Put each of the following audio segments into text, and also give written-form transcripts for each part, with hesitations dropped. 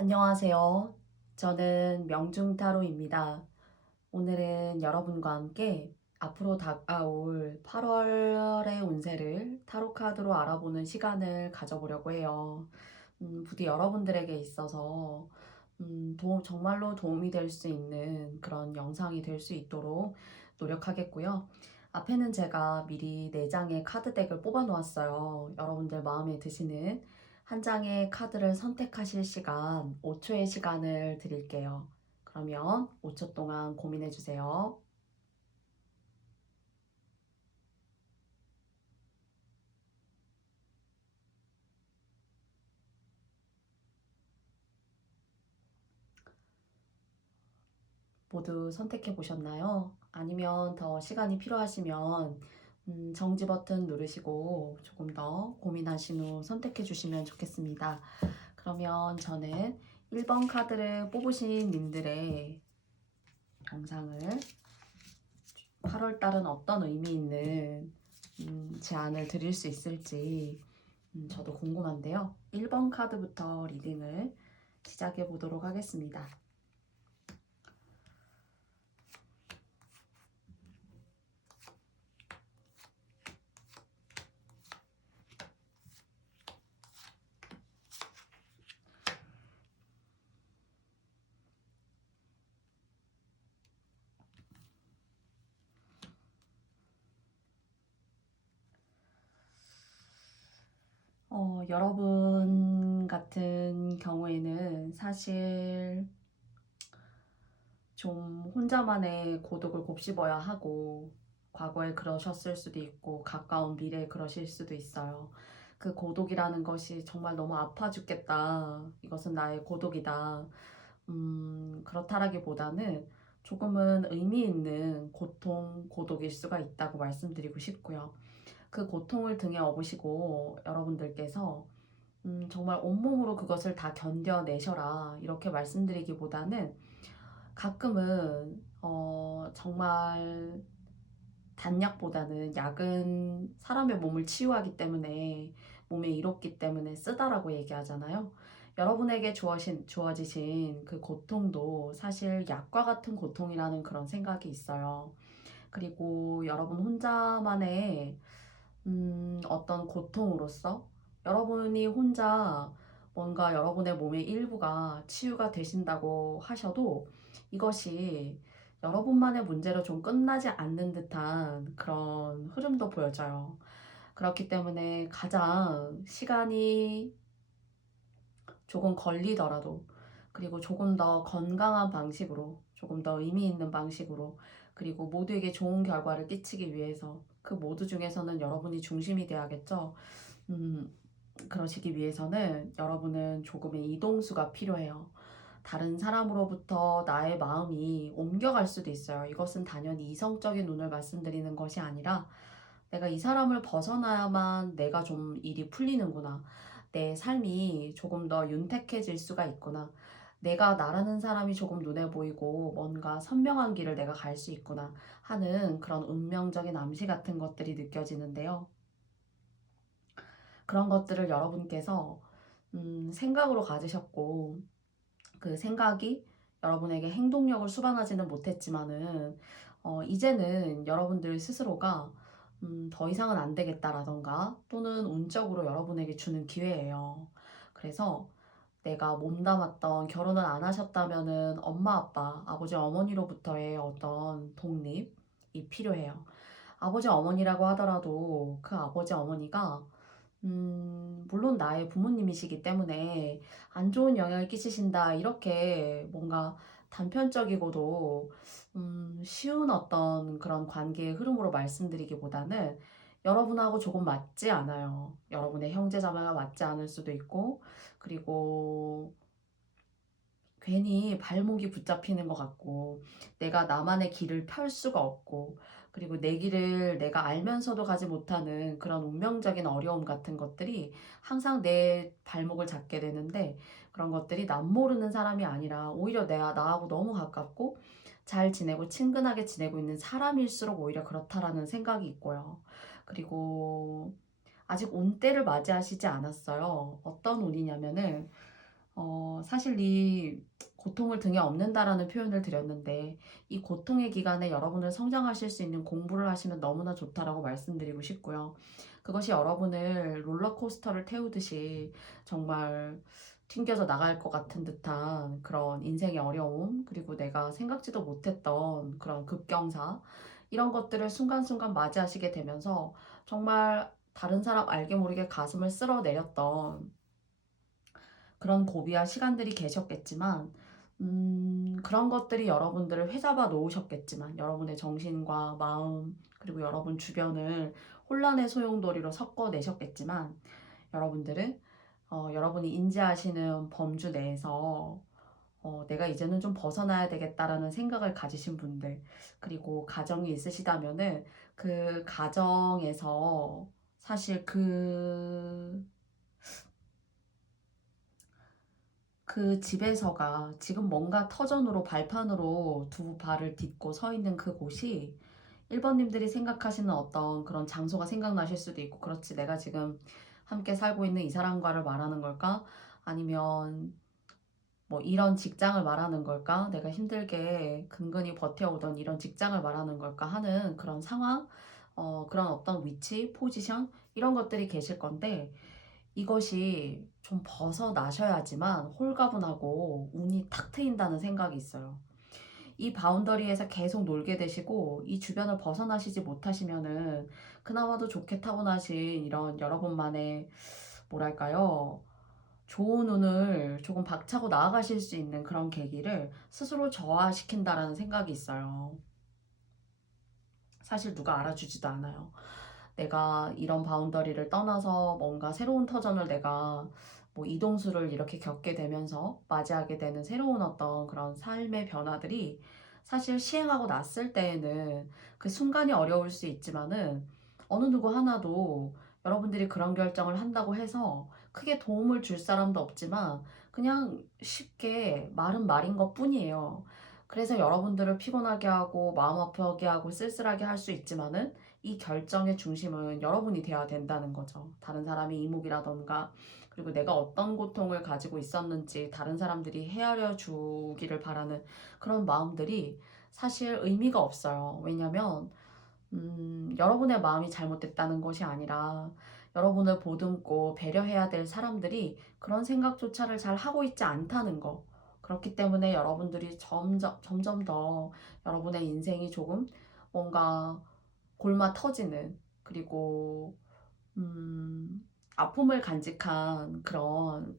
안녕하세요. 저는 명중타로입니다. 오늘은 여러분과 함께 앞으로 다가올 8월의 운세를 타로 카드로 알아보는 시간을 가져보려고 해요. 부디 여러분들에게 있어서 정말로 도움이 될 수 있는 그런 영상이 될 수 있도록 노력하겠고요. 앞에는 제가 미리 4장의 카드 덱을 뽑아 놓았어요. 여러분들 마음에 드시는 한 장의 카드를 선택하실 시간, 5초의 시간을 드릴게요. 그러면 5초 동안 고민해 주세요. 모두 선택해 보셨나요? 아니면 더 시간이 필요하시면 정지 버튼 누르시고 조금 더 고민하신 후 선택해 주시면 좋겠습니다. 그러면 저는 1번 카드를 뽑으신 님들의 영상을 8월 달은 어떤 의미 있는 제안을 드릴 수 있을지 저도 궁금한데요. 1번 카드부터 리딩을 시작해 보도록 하겠습니다. 여러분 같은 경우에는 사실 좀 혼자만의 고독을 곱씹어야 하고 과거에 그러셨을 수도 있고 가까운 미래에 그러실 수도 있어요. 그 고독이라는 것이 정말 너무 아파 죽겠다. 이것은 나의 고독이다. 그렇다라기보다는 조금은 의미 있는 고통, 고독일 수가 있다고 말씀드리고 싶고요. 그 고통을 등에 업으시고 여러분들께서 정말 온몸으로 그것을 다 견뎌내셔라 이렇게 말씀드리기보다는 가끔은 정말 단약보다는 약은 사람의 몸을 치유하기 때문에 몸에 이롭기 때문에 쓰다라고 얘기하잖아요. 여러분에게 주어지신 그 고통도 사실 약과 같은 고통이라는 그런 생각이 있어요. 그리고 여러분 혼자만의 어떤 고통으로서 여러분이 혼자 뭔가 여러분의 몸의 일부가 치유가 되신다고 하셔도 이것이 여러분만의 문제로 좀 끝나지 않는 듯한 그런 흐름도 보여져요. 그렇기 때문에 가장 시간이 조금 걸리더라도 그리고 조금 더 건강한 방식으로 조금 더 의미 있는 방식으로 그리고 모두에게 좋은 결과를 끼치기 위해서 그 모두 중에서는 여러분이 중심이 돼야겠죠. 음, 그러시기 위해서는 여러분은 조금의 이동수가 필요해요. 다른 사람으로부터 나의 마음이 옮겨갈 수도 있어요. 이것은 단연히 이성적인 눈을 말씀드리는 것이 아니라 내가 이 사람을 벗어나야만 내가 좀 일이 풀리는구나. 내 삶이 조금 더 윤택해질 수가 있구나. 내가 나라는 사람이 조금 눈에 보이고 뭔가 선명한 길을 내가 갈 수 있구나 하는 그런 운명적인 암시 같은 것들이 느껴지는데요. 그런 것들을 여러분께서 생각으로 가지셨고 그 생각이 여러분에게 행동력을 수반하지는 못했지만은 이제는 여러분들 스스로가 더 이상은 안 되겠다라던가 또는 운적으로 여러분에게 주는 기회예요. 그래서 내가 몸담았던 결혼을 안 하셨다면은 엄마 아빠 아버지 어머니로부터의 어떤 독립이 필요해요. 아버지 어머니라고 하더라도 그 아버지 어머니가 물론 나의 부모님이시기 때문에 안 좋은 영향을 끼치신다, 이렇게 뭔가 단편적이고도, 쉬운 어떤 그런 관계의 흐름으로 말씀드리기보다는 여러분하고 조금 맞지 않아요. 여러분의 형제자매가 맞지 않을 수도 있고, 그리고 괜히 발목이 붙잡히는 것 같고, 내가 나만의 길을 펼 수가 없고, 그리고 내 길을 내가 알면서도 가지 못하는 그런 운명적인 어려움 같은 것들이 항상 내 발목을 잡게 되는데, 그런 것들이 남 모르는 사람이 아니라 오히려 나하고 너무 가깝고, 잘 지내고 친근하게 지내고 있는 사람일수록 오히려 그렇다라는 생각이 있고요. 그리고 아직 온 때를 맞이하시지 않았어요. 어떤 운이냐면은, 사실 이 고통을 등에 업는다라는 표현을 드렸는데 이 고통의 기간에 여러분을 성장하실 수 있는 공부를 하시면 너무나 좋다라고 말씀드리고 싶고요. 그것이 여러분을 롤러코스터를 태우듯이 정말 튕겨져 나갈 것 같은 듯한 그런 인생의 어려움, 그리고 내가 생각지도 못했던 그런 급경사, 이런 것들을 순간순간 맞이하시게 되면서 정말 다른 사람 알게 모르게 가슴을 쓸어내렸던 그런 고비와 시간들이 계셨겠지만, 그런 것들이 여러분들을 회잡아 놓으셨겠지만, 여러분의 정신과 마음, 그리고 여러분 주변을 혼란의 소용돌이로 섞어내셨겠지만, 여러분들은 여러분이 인지하시는 범주 내에서 내가 이제는 좀 벗어나야 되겠다라는 생각을 가지신 분들, 그리고 가정이 있으시다면은 그 가정에서 사실 그 집에서가 지금 뭔가 터전으로 발판으로 두 발을 딛고 서 있는 그곳이 1번님들이 생각하시는 어떤 그런 장소가 생각나실 수도 있고, 그렇지, 내가 지금 함께 살고 있는 이 사람과를 말하는 걸까? 아니면 뭐 이런 직장을 말하는 걸까? 내가 힘들게 근근히 버텨오던 이런 직장을 말하는 걸까 하는 그런 상황, 그런 어떤 위치, 포지션, 이런 것들이 계실 건데, 이것이 좀 벗어나셔야지만 홀가분하고 운이 탁 트인다는 생각이 있어요. 이 바운더리에서 계속 놀게 되시고 이 주변을 벗어나시지 못하시면은 그나마도 좋게 타고나신 이런 여러분만의, 뭐랄까요, 좋은 운을 조금 박차고 나아가실 수 있는 그런 계기를 스스로 저하시킨다라는 생각이 있어요. 사실 누가 알아주지도 않아요. 내가 이런 바운더리를 떠나서 뭔가 새로운 터전을 내가 뭐 이동수를 이렇게 겪게 되면서 맞이하게 되는 새로운 어떤 그런 삶의 변화들이 사실 시행하고 났을 때에는 그 순간이 어려울 수 있지만은 어느 누구 하나도 여러분들이 그런 결정을 한다고 해서 크게 도움을 줄 사람도 없지만 그냥 쉽게 말은 말인 것 뿐이에요. 그래서 여러분들을 피곤하게 하고 마음 아프게 하고 쓸쓸하게 할 수 있지만은 이 결정의 중심은 여러분이 되어야 된다는 거죠. 다른 사람이 이목이라던가, 그리고 내가 어떤 고통을 가지고 있었는지 다른 사람들이 헤아려 주기를 바라는 그런 마음들이 사실 의미가 없어요. 왜냐면 여러분의 마음이 잘못됐다는 것이 아니라 여러분을 보듬고 배려해야 될 사람들이 그런 생각조차를 잘 하고 있지 않다는 거. 그렇기 때문에 여러분들이 점점 더 여러분의 인생이 조금 뭔가 골마 터지는, 그리고 아픔을 간직한 그런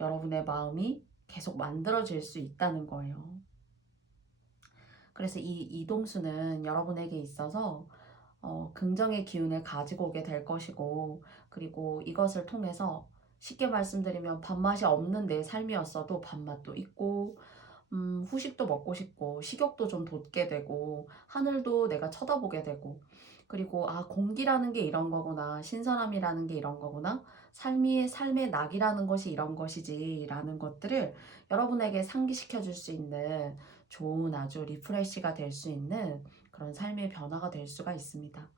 여러분의 마음이 계속 만들어질 수 있다는 거예요. 그래서 이 이동수는 여러분에게 있어서 긍정의 기운을 가지고 오게 될 것이고, 그리고 이것을 통해서 쉽게 말씀드리면 밥맛이 없는 내 삶이었어도 밥맛도 있고, 후식도 먹고 싶고, 식욕도 좀 돋게 되고, 하늘도 내가 쳐다보게 되고, 그리고 아, 공기라는 게 이런 거구나, 신선함이라는 게 이런 거구나, 삶의 낙이라는 것이 이런 것이지라는 것들을 여러분에게 상기시켜 줄 수 있는 좋은, 아주 리프레시가 될 수 있는 그런 삶의 변화가 될 수가 있습니다.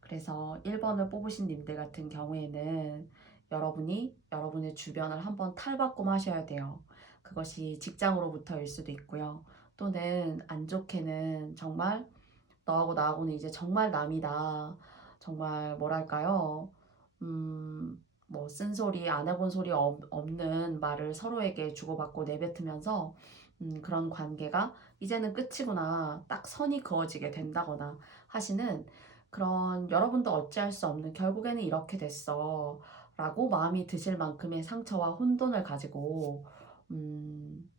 그래서 1번을 뽑으신 님들 같은 경우에는 여러분이 여러분의 주변을 한번 탈바꿈하셔야 돼요. 그것이 직장으로부터일 수도 있고요. 또는 안 좋게는 정말 너하고 나하고는 이제 정말 남이다. 정말 뭐랄까요? 뭐 쓴소리, 안 해본 소리 없는 말을 서로에게 주고받고 내뱉으면서 그런 관계가 이제는 끝이구나, 딱 선이 그어지게 된다거나 하시는 그런, 여러분도 어찌할 수 없는, 결국에는 이렇게 됐어 라고 마음이 드실 만큼의 상처와 혼돈을 가지고 음,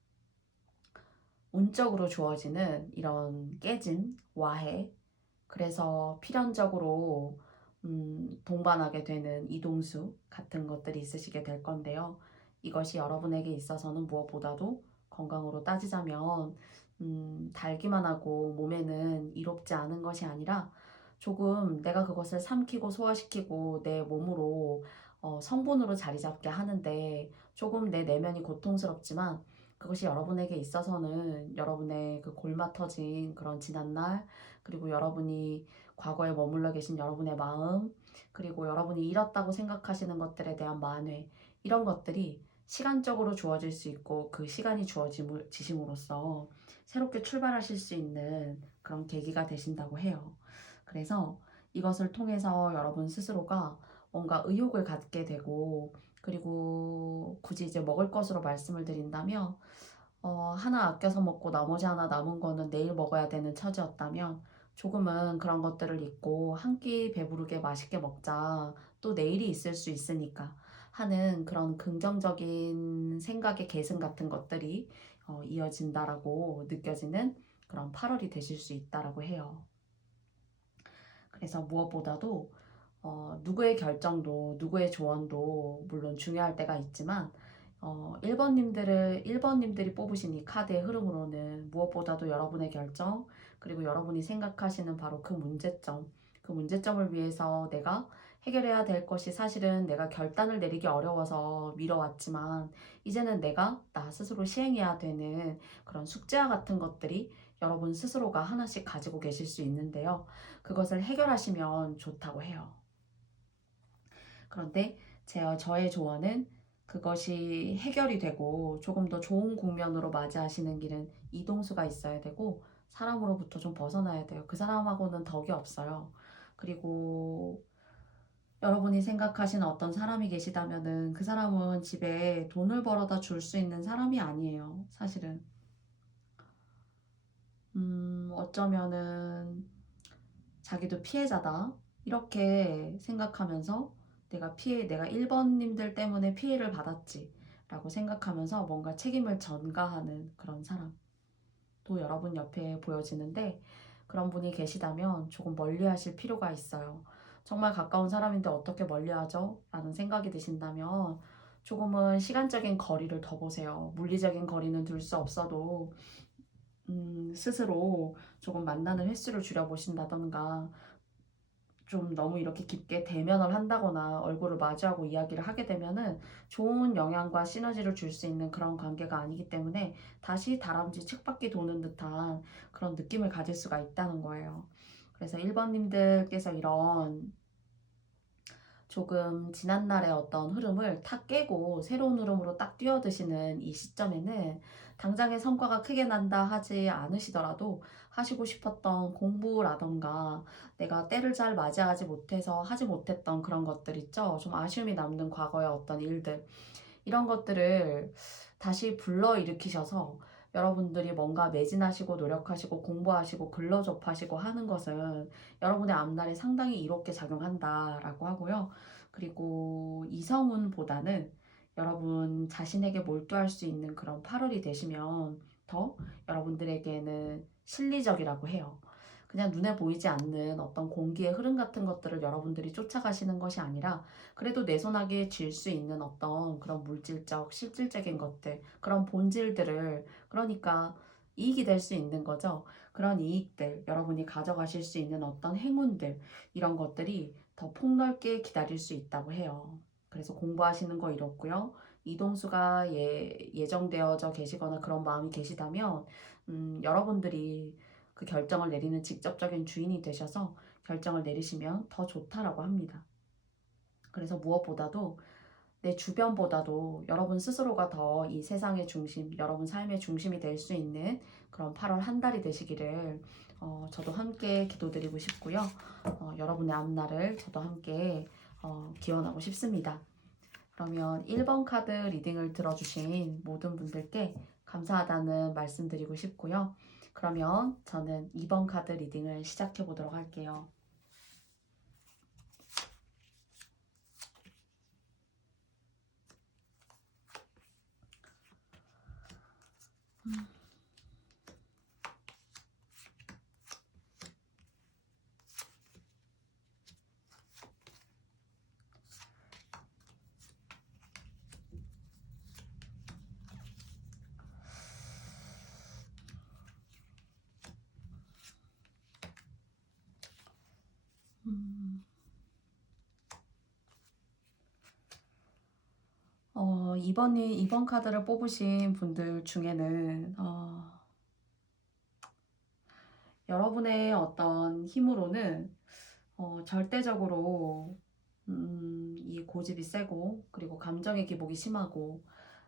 운적으로 주어지는 이런 깨짐, 와해, 그래서 필연적으로 동반하게 되는 이동수 같은 것들이 있으시게 될 건데요. 이것이 여러분에게 있어서는 무엇보다도 건강으로 따지자면 달기만 하고 몸에는 이롭지 않은 것이 아니라 조금 내가 그것을 삼키고 소화시키고 내 몸으로 성분으로 자리 잡게 하는데 조금 내 내면이 고통스럽지만, 그것이 여러분에게 있어서는 여러분의 그 골마 터진 그런 지난날, 그리고 여러분이 과거에 머물러 계신 여러분의 마음, 그리고 여러분이 잃었다고 생각하시는 것들에 대한 만회, 이런 것들이 시간적으로 주어질 수 있고 그 시간이 주어지심으로써 새롭게 출발하실 수 있는 그런 계기가 되신다고 해요. 그래서 이것을 통해서 여러분 스스로가 뭔가 의욕을 갖게 되고, 그리고 굳이 이제 먹을 것으로 말씀을 드린다면 하나 아껴서 먹고 나머지 하나 남은 거는 내일 먹어야 되는 처지였다면 조금은 그런 것들을 잊고 한 끼 배부르게 맛있게 먹자, 또 내일이 있을 수 있으니까 하는 그런 긍정적인 생각의 계승 같은 것들이 이어진다라고 느껴지는 그런 8월이 되실 수 있다라고 해요. 그래서 무엇보다도 누구의 결정도 누구의 조언도 물론 중요할 때가 있지만 1번님들이 뽑으신 이 카드의 흐름으로는 무엇보다도 여러분의 결정, 그리고 여러분이 생각하시는 바로 그 문제점을 위해서 내가 해결해야 될 것이 사실은 내가 결단을 내리기 어려워서 미뤄왔지만 이제는 내가 나 스스로 시행해야 되는 그런 숙제와 같은 것들이 여러분 스스로가 하나씩 가지고 계실 수 있는데요. 그것을 해결하시면 좋다고 해요. 그런데 저의 조언은 그것이 해결이 되고 조금 더 좋은 국면으로 맞이하시는 길은 이동수가 있어야 되고 사람으로부터 좀 벗어나야 돼요. 그 사람하고는 덕이 없어요. 그리고 여러분이 생각하시는 어떤 사람이 계시다면은 그 사람은 집에 돈을 벌어다 줄 수 있는 사람이 아니에요. 사실은. 어쩌면은 자기도 피해자다, 이렇게 생각하면서 내가 1번님들 때문에 피해를 받았지 라고 생각하면서 뭔가 책임을 전가하는 그런 사람도 여러분 옆에 보여지는데, 그런 분이 계시다면 조금 멀리 하실 필요가 있어요. 정말 가까운 사람인데 어떻게 멀리 하죠? 라는 생각이 드신다면 조금은 시간적인 거리를 더 보세요. 물리적인 거리는 둘 수 없어도 스스로 조금 만나는 횟수를 줄여보신다던가, 좀 너무 이렇게 깊게 대면을 한다거나 얼굴을 마주하고 이야기를 하게 되면은 좋은 영향과 시너지를 줄 수 있는 그런 관계가 아니기 때문에 다시 다람쥐 쳇바퀴 도는 듯한 그런 느낌을 가질 수가 있다는 거예요. 그래서 1번님들께서 이런 조금 지난날의 어떤 흐름을 탁 깨고 새로운 흐름으로 딱 뛰어드시는 이 시점에는 당장의 성과가 크게 난다 하지 않으시더라도 하시고 싶었던 공부라던가 내가 때를 잘 맞이하지 못해서 하지 못했던 그런 것들 있죠. 좀 아쉬움이 남는 과거의 어떤 일들, 이런 것들을 다시 불러일으키셔서 여러분들이 뭔가 매진하시고 노력하시고 공부하시고 근로접하시고 하는 것은 여러분의 앞날에 상당히 이롭게 작용한다라고 하고요. 그리고 이성운보다는 여러분 자신에게 몰두할 수 있는 그런 8월이 되시면 더 여러분들에게는 실리적이라고 해요. 그냥 눈에 보이지 않는 어떤 공기의 흐름 같은 것들을 여러분들이 쫓아가시는 것이 아니라 그래도 내 손아귀에 쥘 수 있는 어떤 그런 물질적, 실질적인 것들, 그런 본질들을, 그러니까 이익이 될 수 있는 거죠. 그런 이익들, 여러분이 가져가실 수 있는 어떤 행운들, 이런 것들이 더 폭넓게 기다릴 수 있다고 해요. 그래서 공부하시는 거 이렇고요. 이동수가 예정되어져 계시거나 그런 마음이 계시다면 여러분들이 그 결정을 내리는 직접적인 주인이 되셔서 결정을 내리시면 더 좋다라고 합니다. 그래서 무엇보다도 내 주변보다도 여러분 스스로가 더 이 세상의 중심, 여러분 삶의 중심이 될 수 있는 그런 8월 한 달이 되시기를 저도 함께 기도드리고 싶고요. 여러분의 앞날을 저도 함께 기원하고 싶습니다. 그러면 1번 카드 리딩을 들어주신 모든 분들께 감사하다는 말씀드리고 싶고요. 그러면 저는 2번 카드 리딩을 시작해 보도록 할게요. 음. 2번 카드를 뽑으신 분들 중에는 여러분의 어떤 힘으로는 절대적으로 이 고집이 세고 그리고 감정의 기복이 심하고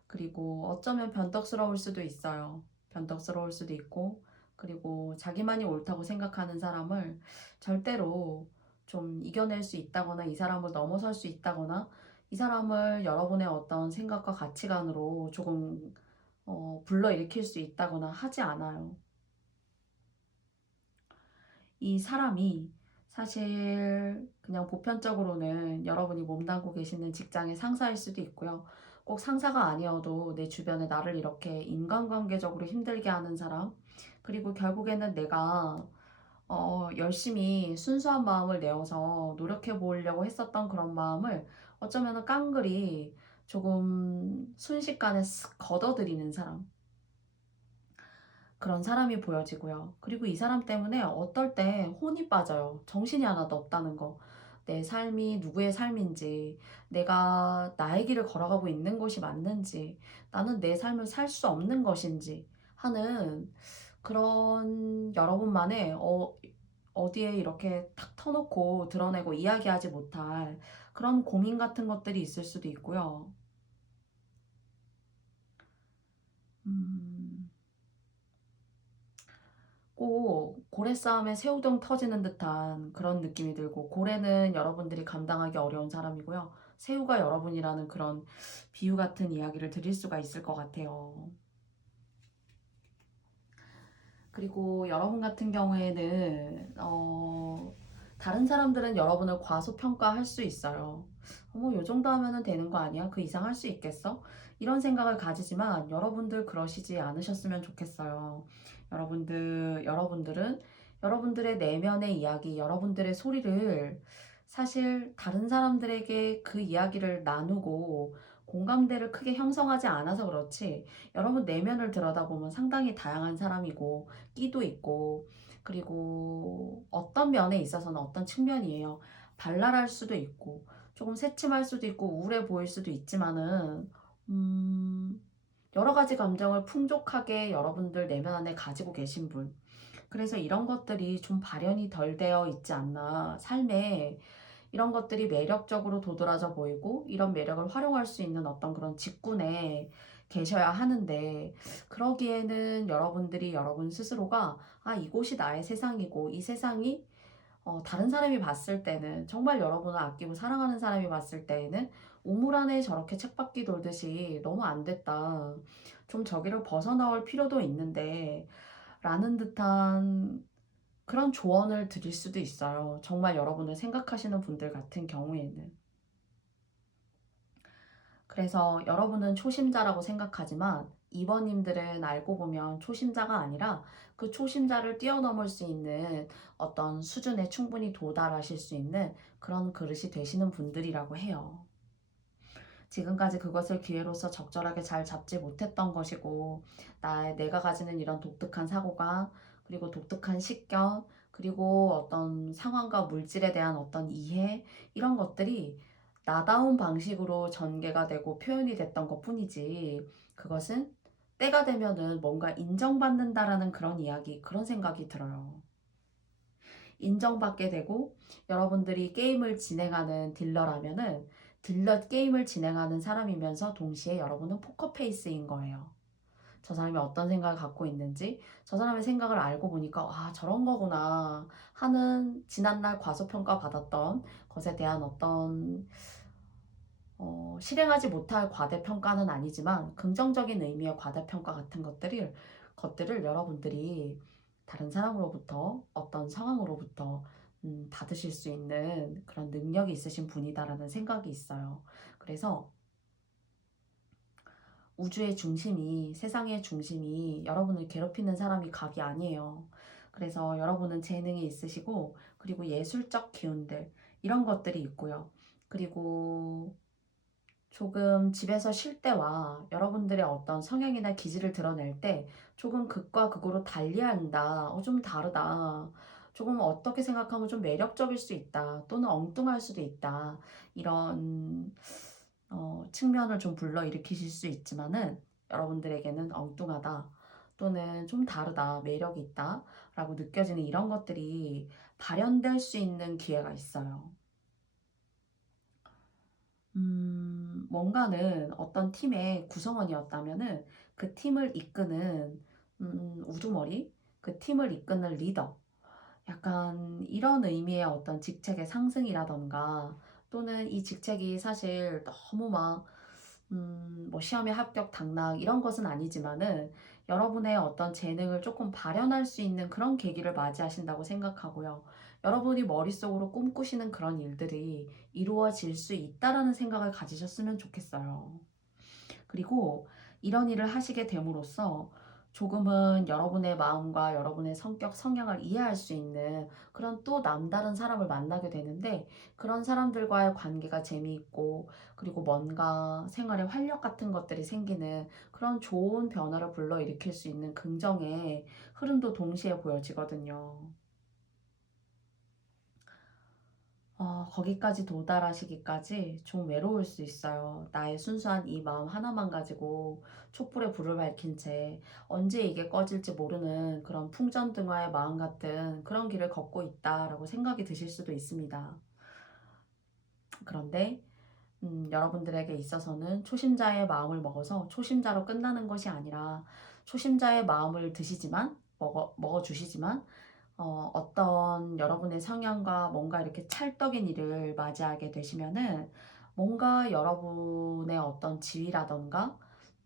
그리고 어쩌면 변덕스러울 수도 있어요. 변덕스러울 수도 있고, 그리고 자기만이 옳다고 생각하는 사람을 절대로 좀 이겨낼 수 있다거나 이 사람을 넘어설 수 있다거나 이 사람을 여러분의 어떤 생각과 가치관으로 조금 불러일으킬 수 있다거나 하지 않아요. 이 사람이 사실 그냥 보편적으로는 여러분이 몸담고 계시는 직장의 상사일 수도 있고요. 꼭 상사가 아니어도 내 주변에 나를 이렇게 인간관계적으로 힘들게 하는 사람, 그리고 결국에는 내가 열심히 순수한 마음을 내어서 노력해 보려고 했었던 그런 마음을 어쩌면 깡그리 조금 순식간에 쓱 걷어들이는 사람. 그런 사람이 보여지고요. 그리고 이 사람 때문에 어떨 때 혼이 빠져요. 정신이 하나도 없다는 거. 내 삶이 누구의 삶인지, 내가 나의 길을 걸어가고 있는 것이 맞는지, 나는 내 삶을 살 수 없는 것인지 하는 그런 여러분만의 어디에 이렇게 탁 터놓고 드러내고 이야기하지 못할 그런 고민 같은 것들이 있을 수도 있고요. 음, 꼭 고래 싸움에 새우등 터지는 듯한 그런 느낌이 들고, 고래는 여러분들이 감당하기 어려운 사람이고요. 새우가 여러분이라는 그런 비유 같은 이야기를 드릴 수가 있을 것 같아요. 그리고 여러분 같은 경우에는 다른 사람들은 여러분을 과소평가할 수 있어요. 어머, 요 정도 하면 되는 거 아니야? 그 이상 할 수 있겠어? 이런 생각을 가지지만 여러분들 그러시지 않으셨으면 좋겠어요. 여러분들은 여러분들의 내면의 이야기, 여러분들의 소리를 사실 다른 사람들에게 그 이야기를 나누고 공감대를 크게 형성하지 않아서 그렇지, 여러분 내면을 들여다보면 상당히 다양한 사람이고 끼도 있고, 그리고 어떤 면에 있어서는 어떤 측면이에요. 발랄할 수도 있고 조금 새침할 수도 있고 우울해 보일 수도 있지만은 음, 여러 가지 감정을 풍족하게 여러분들 내면 안에 가지고 계신 분. 그래서 이런 것들이 좀 발현이 덜 되어 있지 않나. 삶에 이런 것들이 매력적으로 도드라져 보이고 이런 매력을 활용할 수 있는 어떤 그런 직군에 계셔야 하는데, 그러기에는 여러분들이 여러분 스스로가 이곳이 나의 세상이고 이 세상이 다른 사람이 봤을 때는, 정말 여러분을 아끼고 사랑하는 사람이 봤을 때에는 우물 안에 저렇게 쳇바퀴 돌듯이 너무 안 됐다. 좀 저기를 벗어나올 필요도 있는데 라는 듯한 그런 조언을 드릴 수도 있어요. 정말 여러분을 생각하시는 분들 같은 경우에는. 그래서 여러분은 초심자라고 생각하지만 이번님들은 알고 보면 초심자가 아니라 그 초심자를 뛰어넘을 수 있는 어떤 수준에 충분히 도달하실 수 있는 그런 그릇이 되시는 분들이라고 해요. 지금까지 그것을 기회로서 적절하게 잘 잡지 못했던 것이고, 내가 가지는 이런 독특한 사고가, 그리고 독특한 식견, 그리고 어떤 상황과 물질에 대한 어떤 이해, 이런 것들이 나다운 방식으로 전개가 되고 표현이 됐던 것 뿐이지, 그것은 때가 되면은 뭔가 인정받는다라는 그런 이야기, 그런 생각이 들어요. 인정받게 되고, 여러분들이 게임을 진행하는 딜러라면은 게임을 진행하는 사람이면서 동시에 여러분은 포커페이스인 거예요. 저 사람이 어떤 생각을 갖고 있는지, 저 사람의 생각을 알고 보니까 저런 거구나 하는, 지난날 과소평가 받았던 것에 대한 어떤 실행하지 못할 과대평가는 아니지만 긍정적인 의미의 과대평가 같은 것들을 여러분들이 다른 사람으로부터, 어떤 상황으로부터 받으실 수 있는 그런 능력이 있으신 분이다라는 생각이 있어요. 그래서 우주의 중심이, 세상의 중심이 여러분을 괴롭히는 사람이 각이 아니에요. 그래서 여러분은 재능이 있으시고, 그리고 예술적 기운들, 이런 것들이 있고요. 그리고 조금 집에서 쉴 때와 여러분들의 어떤 성향이나 기질을 드러낼 때 조금 극과 극으로 달리한다. 좀 다르다. 조금 어떻게 생각하면 좀 매력적일 수 있다. 또는 엉뚱할 수도 있다. 이런 측면을 좀 불러일으키실 수 있지만은, 여러분들에게는 엉뚱하다. 또는 좀 다르다. 매력이 있다. 라고 느껴지는 이런 것들이 발현될 수 있는 기회가 있어요. 뭔가는 어떤 팀의 구성원이었다면은 그 팀을 이끄는 우두머리, 그 팀을 이끄는 리더, 약간 이런 의미의 어떤 직책의 상승이라던가 또는 이 직책이 사실 너무 막 뭐 시험에 합격 당락 이런 것은 아니지만은 여러분의 어떤 재능을 조금 발현할 수 있는 그런 계기를 맞이하신다고 생각하고요. 여러분이 머릿속으로 꿈꾸시는 그런 일들이 이루어질 수 있다라는 생각을 가지셨으면 좋겠어요. 그리고 이런 일을 하시게 됨으로써 조금은 여러분의 마음과 여러분의 성격, 성향을 이해할 수 있는 그런 또 남다른 사람을 만나게 되는데 그런 사람들과의 관계가 재미있고 그리고 뭔가 생활에 활력 같은 것들이 생기는 그런 좋은 변화를 불러일으킬 수 있는 긍정의 흐름도 동시에 보여지거든요. 거기까지 도달하시기까지 좀 외로울 수 있어요. 나의 순수한 이 마음 하나만 가지고 촛불에 불을 밝힌 채 언제 이게 꺼질지 모르는 그런 풍전등화의 마음 같은 그런 길을 걷고 있다라고 생각이 드실 수도 있습니다. 그런데 여러분들에게 있어서는 초심자의 마음을 먹어서 초심자로 끝나는 것이 아니라 초심자의 마음을 드시지만 먹어주시지만 어떤 여러분의 성향과 뭔가 이렇게 찰떡인 일을 맞이하게 되시면은 뭔가 여러분의 어떤 지위라던가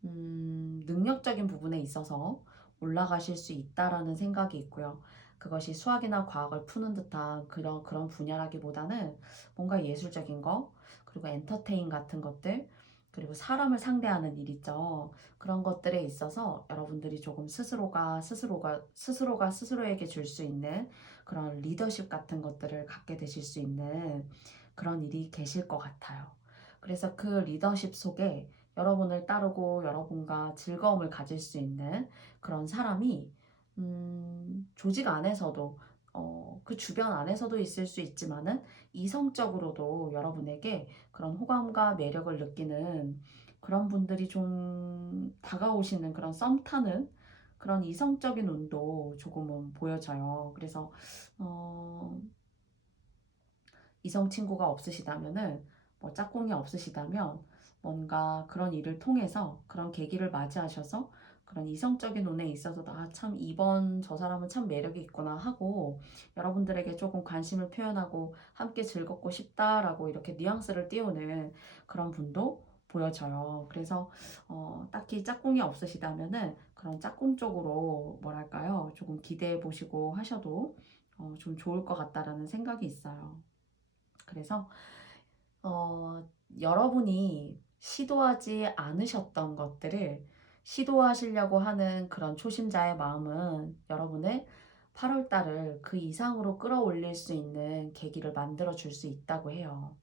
능력적인 부분에 있어서 올라가실 수 있다라는 생각이 있고요. 그것이 수학이나 과학을 푸는 듯한 그런 분야라기보다는 뭔가 예술적인 거, 그리고 엔터테인 같은 것들, 그리고 사람을 상대하는 일 있죠. 그런 것들에 있어서 여러분들이 조금 스스로가 스스로에게 줄 수 있는 그런 리더십 같은 것들을 갖게 되실 수 있는 그런 일이 계실 것 같아요. 그래서 그 리더십 속에 여러분을 따르고 여러분과 즐거움을 가질 수 있는 그런 사람이 조직 안에서도 그 주변 안에서도 있을 수 있지만은 이성적으로도 여러분에게 그런 호감과 매력을 느끼는 그런 분들이 좀 다가오시는 그런 썸 타는 그런 이성적인 운도 조금은 보여져요. 그래서 어, 이성 친구가 없으시다면은 뭐 짝꿍이 없으시다면 뭔가 그런 일을 통해서 그런 계기를 맞이하셔서 그런 이성적인 운에 있어서도 아, 참 이번 저 사람은 참 매력이 있구나 하고 여러분들에게 조금 관심을 표현하고 함께 즐겁고 싶다라고 이렇게 뉘앙스를 띄우는 그런 분도 보여져요. 그래서 딱히 짝꿍이 없으시다면은 그런 짝꿍 쪽으로 뭐랄까요? 조금 기대해 보시고 하셔도 좀 좋을 것 같다라는 생각이 있어요. 그래서 어, 여러분이 시도하지 않으셨던 것들을 시도하시려고 하는 그런 초심자의 마음은 여러분을 8월 달을 그 이상으로 끌어올릴 수 있는 계기를 만들어 줄 수 있다고 해요.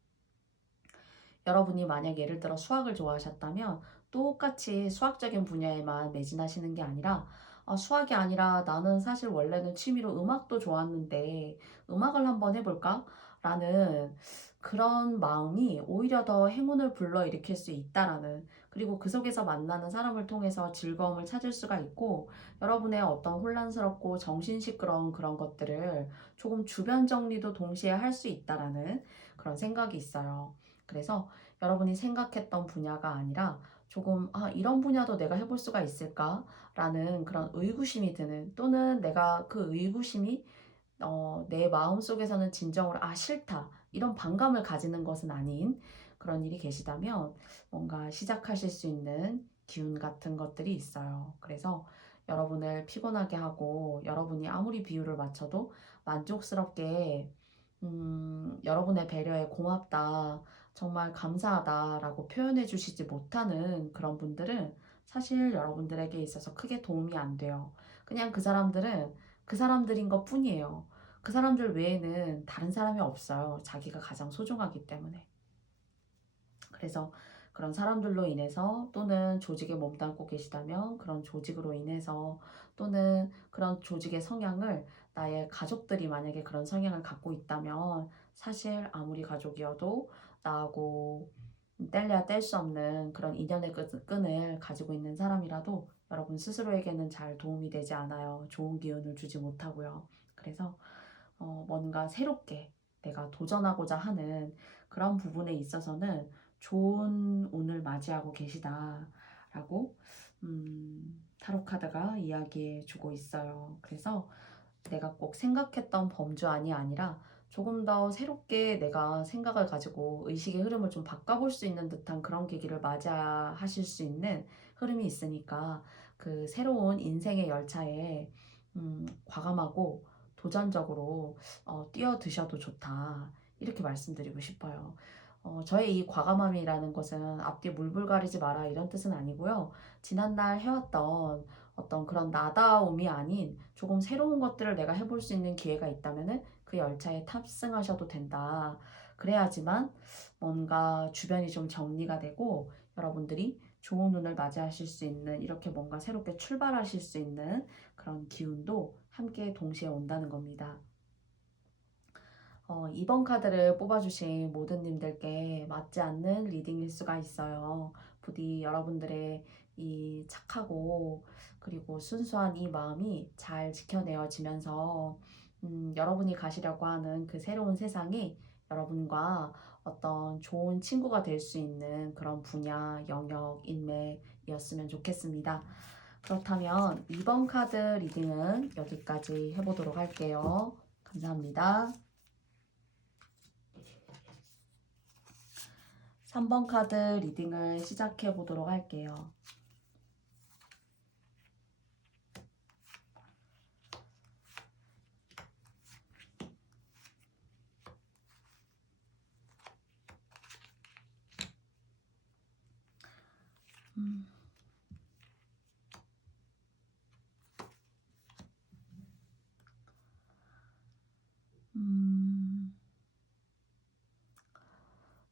여러분이 만약 예를 들어 수학을 좋아하셨다면 똑같이 수학적인 분야에만 매진하시는 게 아니라 수학이 아니라 나는 사실 원래는 취미로 음악도 좋았는데 음악을 한번 해볼까? 라는 그런 마음이 오히려 더 행운을 불러일으킬 수 있다라는 그리고 그 속에서 만나는 사람을 통해서 즐거움을 찾을 수가 있고 여러분의 어떤 혼란스럽고 정신 시끄러운 그런 것들을 조금 주변 정리도 동시에 할 수 있다라는 그런 생각이 있어요. 그래서 여러분이 생각했던 분야가 아니라 조금 이런 분야도 내가 해볼 수가 있을까? 라는 그런 의구심이 드는 또는 내가 그 의구심이 내 마음속에서는 진정으로 싫다. 이런 반감을 가지는 것은 아닌 그런 일이 계시다면 뭔가 시작하실 수 있는 기운 같은 것들이 있어요. 그래서 여러분을 피곤하게 하고 여러분이 아무리 비율을 맞춰도 만족스럽게 여러분의 배려에 고맙다, 정말 감사하다라고 표현해 주시지 못하는 그런 분들은 사실 여러분들에게 있어서 크게 도움이 안 돼요. 그냥 그 사람들은 그 사람들인 것 뿐이에요. 그 사람들 외에는 다른 사람이 없어요. 자기가 가장 소중하기 때문에. 그래서 그런 사람들로 인해서 또는 조직에 몸담고 계시다면 그런 조직으로 인해서 또는 그런 조직의 성향을 나의 가족들이 만약에 그런 성향을 갖고 있다면 사실 아무리 가족이어도 나하고 뗄래야 뗄 수 없는 그런 인연의 끈을 가지고 있는 사람이라도 여러분 스스로에게는 잘 도움이 되지 않아요. 좋은 기운을 주지 못하고요. 그래서 뭔가 새롭게 내가 도전하고자 하는 그런 부분에 있어서는 좋은 운을 맞이하고 계시다라고 타로 카드가 이야기해 주고 있어요. 그래서 내가 꼭 생각했던 범주안이 아니라 조금 더 새롭게 내가 생각을 가지고 의식의 흐름을 좀 바꿔볼 수 있는 듯한 그런 계기를 맞이하실 수 있는 흐름이 있으니까 그 새로운 인생의 열차에 과감하고 도전적으로 뛰어드셔도 좋다. 이렇게 말씀드리고 싶어요. 저의 이 과감함이라는 것은 앞뒤 물불 가리지 마라 이런 뜻은 아니고요. 지난날 해왔던 어떤 그런 나다움이 아닌 조금 새로운 것들을 내가 해볼 수 있는 기회가 있다면은 그 열차에 탑승하셔도 된다. 그래야지만 뭔가 주변이 좀 정리가 되고 여러분들이 좋은 운을 맞이하실 수 있는 이렇게 뭔가 새롭게 출발하실 수 있는 그런 기운도 함께 동시에 온다는 겁니다. 이번 카드를 뽑아주신 모든 님들께 맞지 않는 리딩일 수가 있어요. 부디 여러분들의 이 착하고 그리고 순수한 이 마음이 잘 지켜내어지면서 여러분이 가시려고 하는 그 새로운 세상이 여러분과 어떤 좋은 친구가 될 수 있는 그런 분야, 영역, 인맥이었으면 좋겠습니다. 그렇다면 이번 카드 리딩은 여기까지 해보도록 할게요. 감사합니다. 3번 카드 리딩을 시작해 보도록 할게요. 음.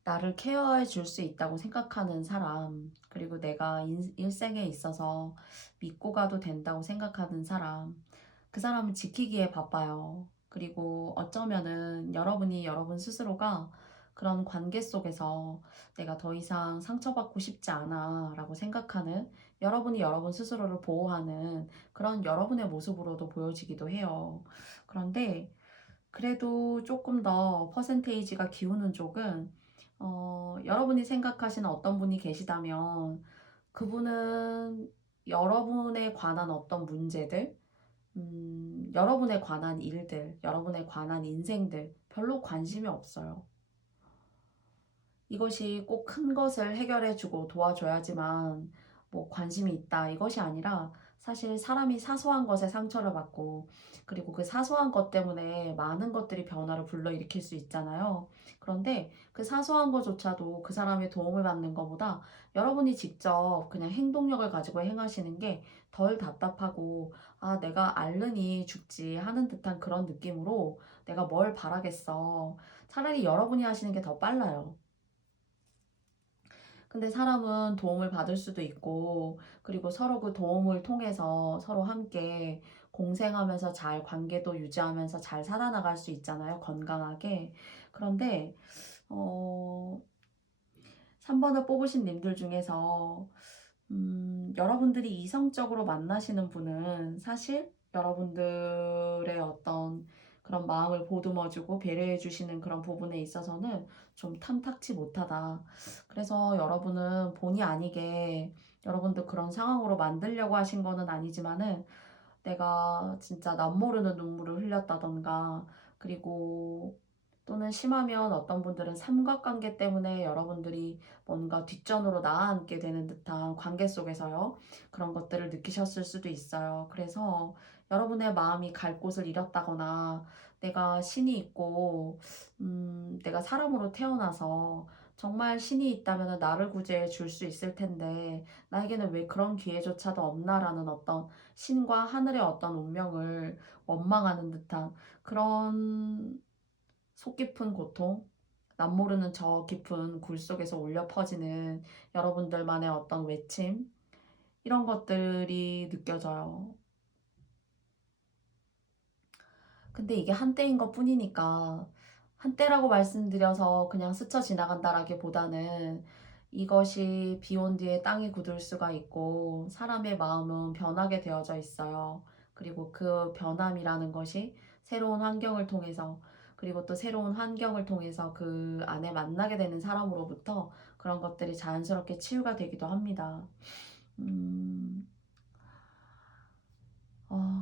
나를 케어해 줄 수 있다고 생각하는 사람, 그리고 내가 일생에 있어서 믿고 가도 된다고 생각하는 사람, 그 사람을 지키기에 바빠요. 그리고 어쩌면은 여러분이 여러분 스스로가 그런 관계 속에서 내가 더 이상 상처받고 싶지 않아 라고 생각하는 여러분이 여러분 스스로를 보호하는 그런 여러분의 모습으로도 보여지기도 해요. 그런데 그래도 조금 더 퍼센테이지가 기우는 쪽은 여러분이 생각하시는 어떤 분이 계시다면 그분은 여러분에 관한 어떤 문제들, 여러분에 관한 일들, 여러분에 관한 인생들 별로 관심이 없어요. 이것이 꼭 큰 것을 해결해주고 도와줘야지만 뭐 관심이 있다 이것이 아니라 사실 사람이 사소한 것에 상처를 받고 그리고 그 사소한 것 때문에 많은 것들이 변화를 불러일으킬 수 있잖아요. 그런데 그 사소한 것조차도 그 사람의 도움을 받는 것보다 여러분이 직접 그냥 행동력을 가지고 행하시는 게 덜 답답하고 아 내가 앓느니 죽지 하는 듯한 그런 느낌으로 내가 뭘 바라겠어. 차라리 여러분이 하시는 게 더 빨라요. 근데 사람은 도움을 받을 수도 있고, 그리고 서로 그 도움을 통해서 서로 함께 공생하면서 잘 관계도 유지하면서 잘 살아나갈 수 있잖아요. 건강하게. 그런데, 어, 3번을 뽑으신 님들 중에서, 여러분들이 이성적으로 만나시는 분은 사실 여러분들의 어떤 그런 마음을 보듬어주고 배려해주시는 그런 부분에 있어서는 좀 탐탁치 못하다. 그래서 여러분은 본의 아니게 여러분들 그런 상황으로 만들려고 하신 거는 아니지만은 내가 진짜 남모르는 눈물을 흘렸다던가 그리고 또는 심하면 어떤 분들은 삼각관계 때문에 여러분들이 뭔가 뒷전으로 나아앉게 되는 듯한 관계 속에서요. 그런 것들을 느끼셨을 수도 있어요. 그래서 여러분의 마음이 갈 곳을 잃었다거나 내가 신이 있고 내가 사람으로 태어나서 정말 신이 있다면 나를 구제해 줄 수 있을 텐데 나에게는 왜 그런 기회조차도 없나라는 어떤 신과 하늘의 어떤 운명을 원망하는 듯한 그런 속 깊은 고통, 남모르는 저 깊은 굴 속에서 울려 퍼지는 여러분들만의 어떤 외침, 이런 것들이 느껴져요. 근데 이게 한때인 것 뿐이니까, 한때라고 말씀드려서 그냥 스쳐 지나간다라기보다는 이것이 비온 뒤에 땅이 굳을 수가 있고, 사람의 마음은 변하게 되어져 있어요. 그리고 그 변함이라는 것이 새로운 환경을 통해서, 그리고 또 새로운 환경을 통해서 그 안에 만나게 되는 사람으로부터 그런 것들이 자연스럽게 치유가 되기도 합니다. 음,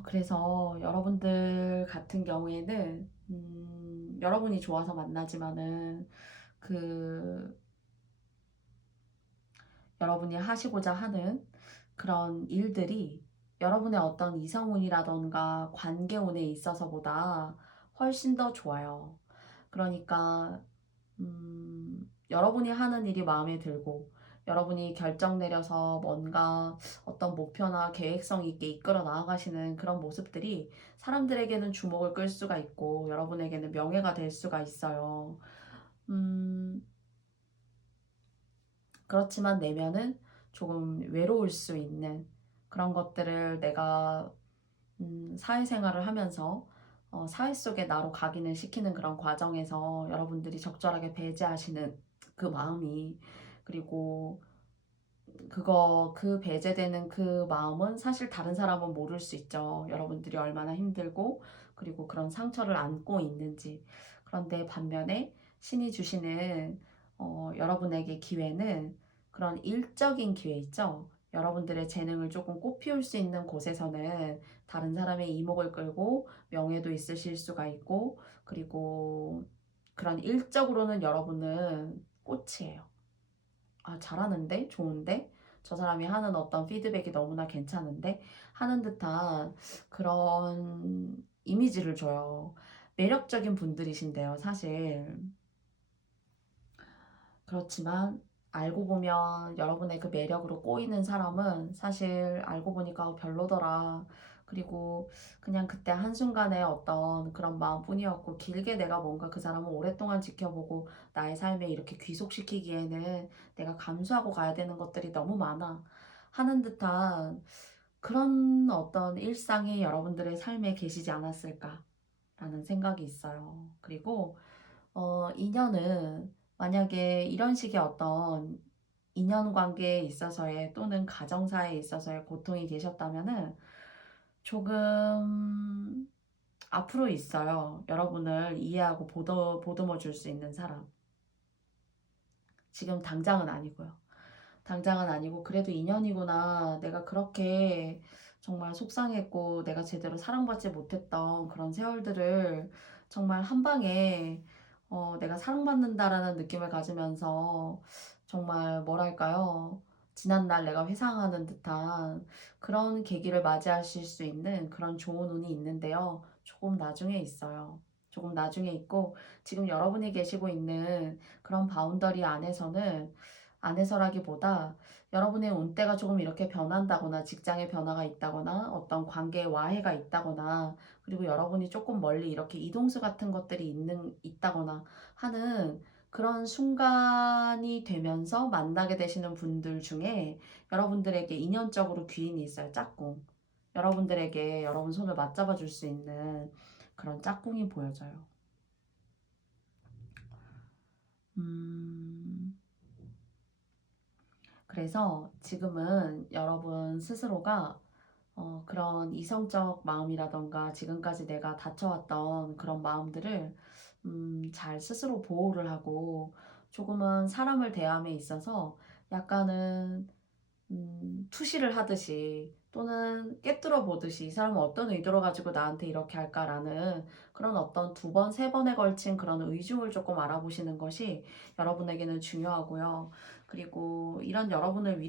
그래서 여러분들 같은 경우에는 여러분이 좋아서 만나지만은 그 여러분이 하시고자 하는 그런 일들이 여러분의 어떤 이성운이라던가 관계운에 있어서보다 훨씬 더 좋아요. 그러니까 여러분이 하는 일이 마음에 들고 여러분이 결정 내려서 뭔가 어떤 목표나 계획성 있게 이끌어 나아가시는 그런 모습들이 사람들에게는 주목을 끌 수가 있고 여러분에게는 명예가 될 수가 있어요. 음, 그렇지만 내면은 조금 외로울 수 있는 그런 것들을 내가 사회생활을 하면서 사회 속에 나로 각인을 시키는 그런 과정에서 여러분들이 적절하게 배제하시는 그 마음이, 그리고 그 배제되는 그 마음은 사실 다른 사람은 모를 수 있죠. 여러분들이 얼마나 힘들고 그리고 그런 상처를 안고 있는지. 그런데 반면에 신이 주시는 여러분에게 기회는 그런 일적인 기회 있죠. 여러분들의 재능을 조금 꽃피울 수 있는 곳에서는 다른 사람의 이목을 끌고 명예도 있으실 수가 있고, 그리고 그런 일적으로는 여러분은 꽃이에요. 아, 잘하는데? 좋은데? 저 사람이 하는 어떤 피드백이 너무나 괜찮은데? 하는 듯한 그런 이미지를 줘요. 매력적인 분들이신데요, 사실. 그렇지만 알고 보면 여러분의 그 매력으로 꼬이는 사람은 사실 알고 보니까 별로더라. 그리고 그냥 그때 한순간에 어떤 그런 마음뿐이었고, 길게 내가 뭔가 그 사람을 오랫동안 지켜보고 나의 삶에 이렇게 귀속시키기에는 내가 감수하고 가야 되는 것들이 너무 많아 하는 듯한 그런 어떤 일상이 여러분들의 삶에 계시지 않았을까라는 생각이 있어요. 그리고 인연은 만약에 이런 식의 어떤 인연관계에 있어서의 또는 가정사에 있어서의 고통이 계셨다면은 조금 앞으로 있어요. 여러분을 이해하고 보듬어 줄 수 있는 사람. 지금 당장은 아니고요. 당장은 아니고 그래도 인연이구나. 내가 그렇게 정말 속상했고 내가 제대로 사랑받지 못했던 그런 세월들을 정말 한 방에 내가 사랑받는다라는 느낌을 가지면서 정말 뭐랄까요? 지난날 내가 회상하는 듯한 그런 계기를 맞이하실 수 있는 그런 좋은 운이 있는데요. 조금 나중에 있어요. 조금 나중에 있고 지금 여러분이 계시고 있는 그런 바운더리 안에서라기보다 여러분의 운때가 조금 이렇게 변한다거나 직장의 변화가 있다거나 어떤 관계의 와해가 있다거나 그리고 여러분이 조금 멀리 이렇게 이동수 같은 것들이 있다거나 하는 그런 순간이 되면서 만나게 되시는 분들 중에 여러분들에게 인연적으로 귀인이 있어요. 짝꿍. 여러분들에게 여러분 손을 맞잡아 줄 수 있는 그런 짝꿍이 보여져요. 음, 그래서 지금은 여러분 스스로가 그런 이성적 마음이라던가 지금까지 내가 다쳐왔던 그런 마음들을 잘 스스로 보호를 하고 조금은 사람을 대함에 있어서 약간은 투시를 하듯이 또는 꿰뚫어 보듯이 이 사람은 어떤 의도를 가지고 나한테 이렇게 할까라는 그런 어떤 두 번, 세 번에 걸친 그런 의중을 조금 알아보시는 것이 여러분에게는 중요하고요. 그리고 이런 여러분을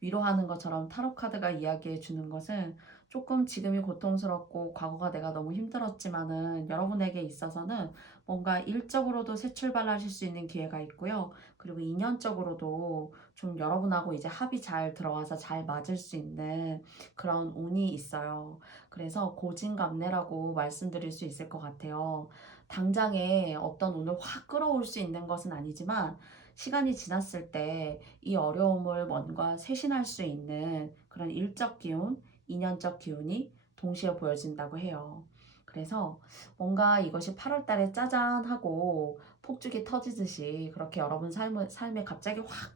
위로하는 것처럼 타로 카드가 이야기해 주는 것은 조금 지금이 고통스럽고 과거가 내가 너무 힘들었지만은 여러분에게 있어서는 뭔가 일적으로도 새 출발하실 수 있는 기회가 있고요. 그리고 인연적으로도 좀 여러분하고 이제 합이 잘 들어와서 잘 맞을 수 있는 그런 운이 있어요. 그래서 고진감래라고 말씀드릴 수 있을 것 같아요. 당장에 어떤 운을 확 끌어올 수 있는 것은 아니지만 시간이 지났을 때 이 어려움을 뭔가 쇄신할 수 있는 그런 일적 기운, 인연적 기운이 동시에 보여진다고 해요. 그래서 뭔가 이것이 8월 달에 짜잔 하고 폭죽이 터지듯이 그렇게 여러분 삶에 갑자기 확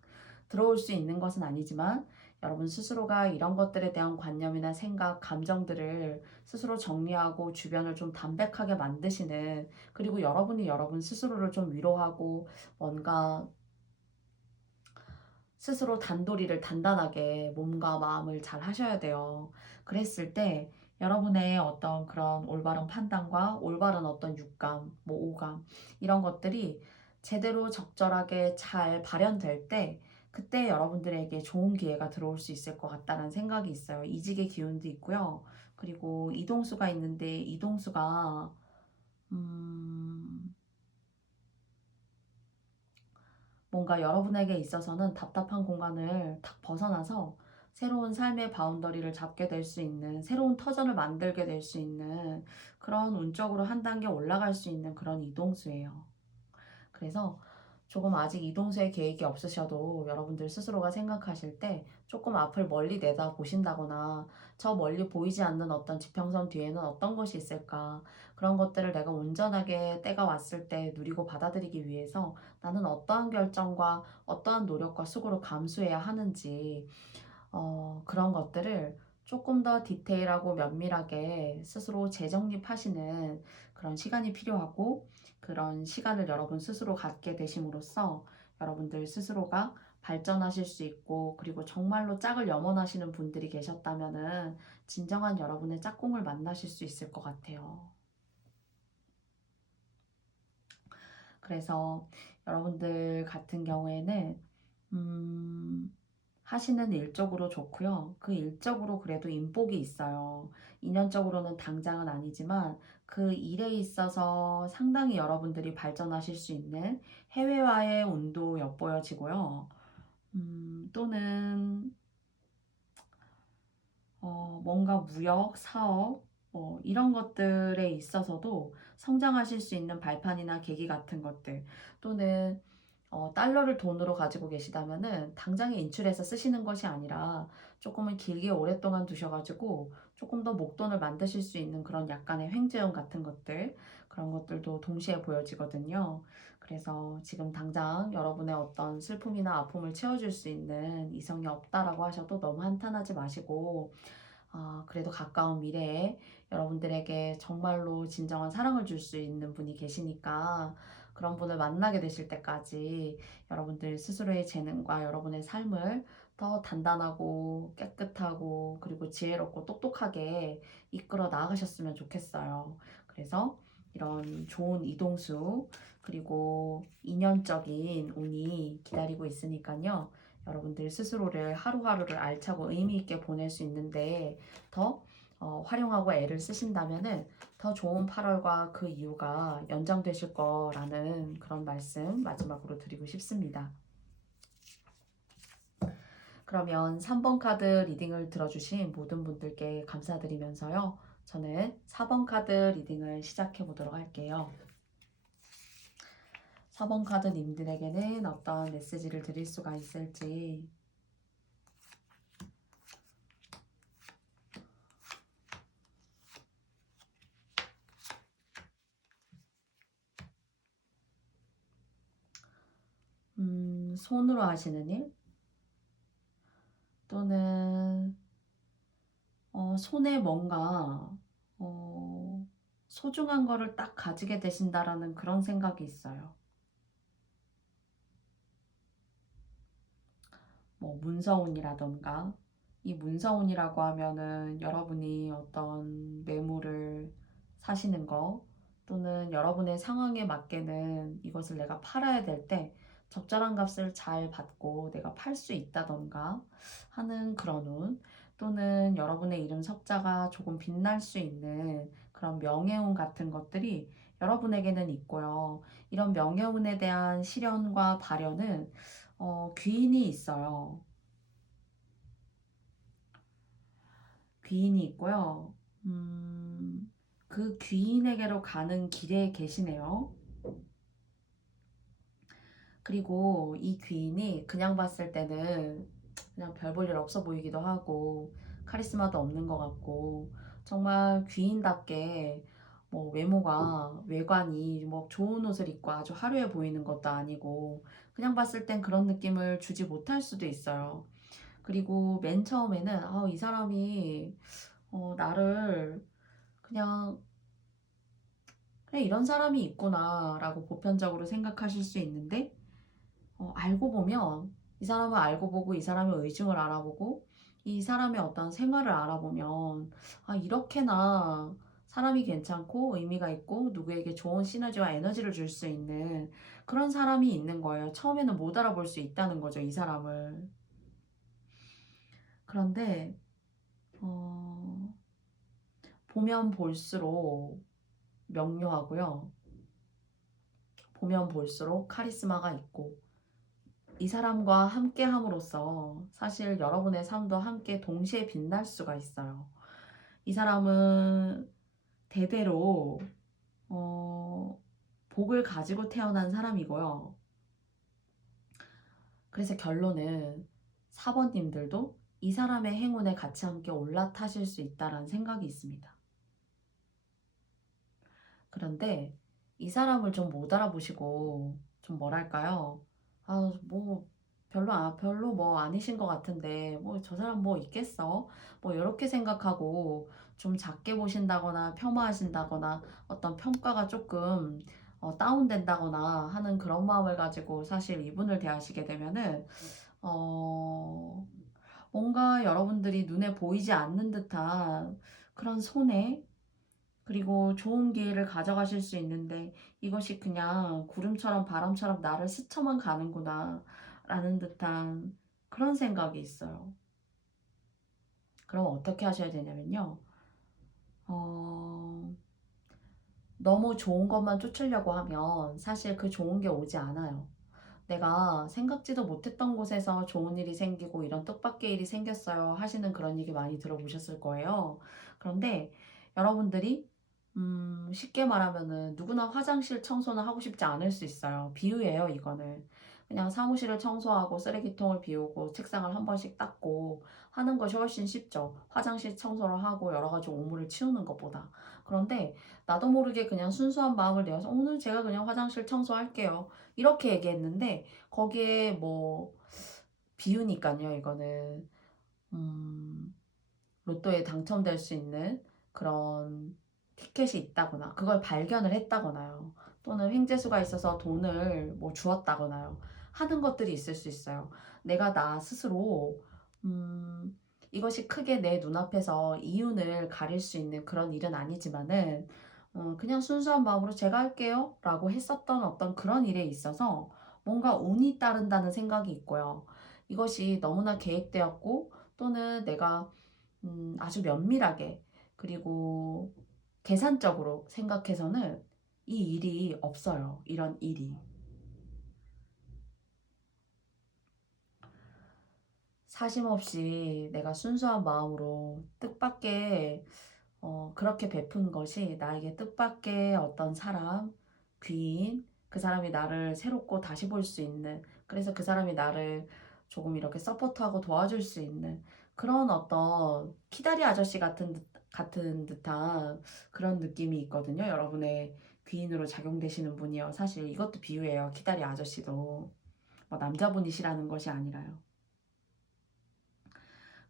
들어올 수 있는 것은 아니지만 여러분 스스로가 이런 것들에 대한 관념이나 생각, 감정들을 스스로 정리하고 주변을 좀 담백하게 만드시는, 그리고 여러분이 여러분 스스로를 좀 위로하고 뭔가 스스로 단도리를 단단하게 몸과 마음을 잘 하셔야 돼요. 그랬을 때 여러분의 어떤 그런 올바른 판단과 올바른 어떤 육감, 뭐 오감 이런 것들이 제대로 적절하게 잘 발현될 때 그때 여러분들에게 좋은 기회가 들어올 수 있을 것 같다는 생각이 있어요. 이직의 기운도 있고요. 그리고 이동수가 있는데 이동수가 음, 뭔가 여러분에게 있어서는 답답한 공간을 탁 벗어나서 새로운 삶의 바운더리를 잡게 될 수 있는, 새로운 터전을 만들게 될 수 있는 그런 운적으로 한 단계 올라갈 수 있는 그런 이동수예요. 그래서 조금 아직 이동수의 계획이 없으셔도 여러분들 스스로가 생각하실 때 조금 앞을 멀리 내다 보신다거나 저 멀리 보이지 않는 어떤 지평선 뒤에는 어떤 것이 있을까, 그런 것들을 내가 온전하게 때가 왔을 때 누리고 받아들이기 위해서 나는 어떠한 결정과 어떠한 노력과 수고를 감수해야 하는지, 그런 것들을 조금 더 디테일하고 면밀하게 스스로 재정립하시는 그런 시간이 필요하고, 그런 시간을 여러분 스스로 갖게 되심으로써 여러분들 스스로가 발전하실 수 있고, 그리고 정말로 짝을 염원하시는 분들이 계셨다면은 진정한 여러분의 짝꿍을 만나실 수 있을 것 같아요. 그래서 여러분들 같은 경우에는 하시는 일적으로 좋고요. 그 일적으로 그래도 인복이 있어요. 인연적으로는 당장은 아니지만 그 일에 있어서 상당히 여러분들이 발전하실 수 있는 해외와의 운도 엿보여지고요. 또는 뭔가 무역, 사업, 이런 것들에 있어서도 성장하실 수 있는 발판이나 계기 같은 것들, 또는 달러를 돈으로 가지고 계시다면은 당장에 인출해서 쓰시는 것이 아니라 조금은 길게 오랫동안 두셔가지고 조금 더 목돈을 만드실 수 있는 그런 약간의 횡재음 같은 것들, 그런 것들도 동시에 보여지거든요. 그래서 지금 당장 여러분의 어떤 슬픔이나 아픔을 채워줄 수 있는 이성이 없다라고 하셔도 너무 한탄하지 마시고, 그래도 가까운 미래에 여러분들에게 정말로 진정한 사랑을 줄 수 있는 분이 계시니까 그런 분을 만나게 되실 때까지 여러분들 스스로의 재능과 여러분의 삶을 더 단단하고 깨끗하고 그리고 지혜롭고 똑똑하게 이끌어 나아가셨으면 좋겠어요. 그래서 이런 좋은 이동수 그리고 인연적인 운이 기다리고 있으니까요. 여러분들 스스로를 하루하루를 알차고 의미 있게 보낼 수 있는데 더 활용하고 애를 쓰신다면은 더 좋은 8월과 그 이유가 연장되실 거라는 그런 말씀 마지막으로 드리고 싶습니다. 그러면 3번 카드 리딩을 들어주신 모든 분들께 감사드리면서요. 저는 4번 카드 리딩을 시작해 보도록 할게요. 4번 카드 님들에게는 어떤 메시지를 드릴 수가 있을지. 손으로 하시는 일? 또는 손에 뭔가 어, 소중한 거를 딱 가지게 되신다라는 그런 생각이 있어요. 뭐 문서운이라던가, 이 문서운이라고 하면은 여러분이 어떤 매물을 사시는 거, 또는 여러분의 상황에 맞게는 이것을 내가 팔아야 될 때 적절한 값을 잘 받고 내가 팔 수 있다던가 하는 그런 운, 또는 여러분의 이름 석자가 조금 빛날 수 있는 그런 명예운 같은 것들이 여러분에게는 있고요. 이런 명예운에 대한 실현과 발현은 귀인이 있어요. 귀인이 있고요. 그 귀인에게로 가는 길에 계시네요. 그리고 이 귀인이 그냥 봤을 때는 그냥 별 볼 일 없어 보이기도 하고 카리스마도 없는 것 같고, 정말 귀인답게 뭐 외모가 외관이 뭐 좋은 옷을 입고 아주 화려해 보이는 것도 아니고 그냥 봤을 땐 그런 느낌을 주지 못할 수도 있어요. 그리고 맨 처음에는 이 사람이 나를 그냥 그래 이런 사람이 있구나라고 보편적으로 생각하실 수 있는데, 알고 보면 이 사람을 알고 보고 이 사람의 의중을 알아보고 이 사람의 어떤 생활을 알아보면 아, 이렇게나 사람이 괜찮고 의미가 있고 누구에게 좋은 시너지와 에너지를 줄 수 있는 그런 사람이 있는 거예요. 처음에는 못 알아볼 수 있다는 거죠, 이 사람을. 그런데 어, 보면 볼수록 명료하고요. 보면 볼수록 카리스마가 있고 이 사람과 함께 함으로써 사실 여러분의 삶도 함께 동시에 빛날 수가 있어요. 이 사람은 대대로 어, 복을 가지고 태어난 사람이고요. 그래서 결론은 사번님들도 이 사람의 행운에 같이 함께 올라타실 수 있다는 생각이 있습니다. 그런데 이 사람을 좀 못 알아보시고 좀 뭐랄까요? 아, 뭐 별로 뭐 아니신 것 같은데 뭐 저 사람 뭐 있겠어? 뭐 이렇게 생각하고 좀 작게 보신다거나 폄하하신다거나 어떤 평가가 조금 다운된다거나 하는 그런 마음을 가지고 사실 이분을 대하시게 되면은 어, 뭔가 여러분들이 눈에 보이지 않는 듯한 그런 손해 그리고 좋은 기회를 가져가실 수 있는데 이것이 그냥 구름처럼 바람처럼 나를 스쳐만 가는구나 라는 듯한 그런 생각이 있어요. 그럼 어떻게 하셔야 되냐면요. 어, 너무 좋은 것만 쫓으려고 하면 사실 그 좋은 게 오지 않아요. 내가 생각지도 못했던 곳에서 좋은 일이 생기고 이런 뜻밖의 일이 생겼어요 하시는 그런 얘기 많이 들어보셨을 거예요. 그런데 여러분들이 쉽게 말하면은 누구나 화장실 청소는 하고 싶지 않을 수 있어요. 비유예요, 이거는. 그냥 사무실을 청소하고 쓰레기통을 비우고 책상을 한 번씩 닦고 하는 것이 훨씬 쉽죠. 화장실 청소를 하고 여러 가지 오물을 치우는 것보다. 그런데 나도 모르게 그냥 순수한 마음을 내어서 오늘 제가 그냥 화장실 청소할게요. 이렇게 얘기했는데 거기에 뭐 비유니까요, 이거는. 로또에 당첨될 수 있는 그런 티켓이 있다거나 그걸 발견을 했다거나요. 또는 횡재수가 있어서 돈을 뭐 주었다거나요. 하는 것들이 있을 수 있어요. 내가 나 스스로 이것이 크게 내 눈앞에서 이윤을 가릴 수 있는 그런 일은 아니지만은 그냥 순수한 마음으로 제가 할게요 라고 했었던 어떤 그런 일에 있어서 뭔가 운이 따른다는 생각이 있고요. 이것이 너무나 계획되었고 또는 내가 아주 면밀하게 그리고 계산적으로 생각해서는 이 일이 없어요. 이런 일이. 사심 없이 내가 순수한 마음으로 뜻밖의 그렇게 베푼 것이 나에게 뜻밖의 어떤 사람, 귀인, 그 사람이 나를 새롭고 다시 볼 수 있는, 그래서 그 사람이 나를 조금 이렇게 서포트하고 도와줄 수 있는 그런 어떤 키다리 아저씨 같은 듯한 그런 느낌이 있거든요. 여러분의 귀인으로 작용되시는 분이요. 사실 이것도 비유예요. 키다리 아저씨도. 뭐 남자분이시라는 것이 아니라요.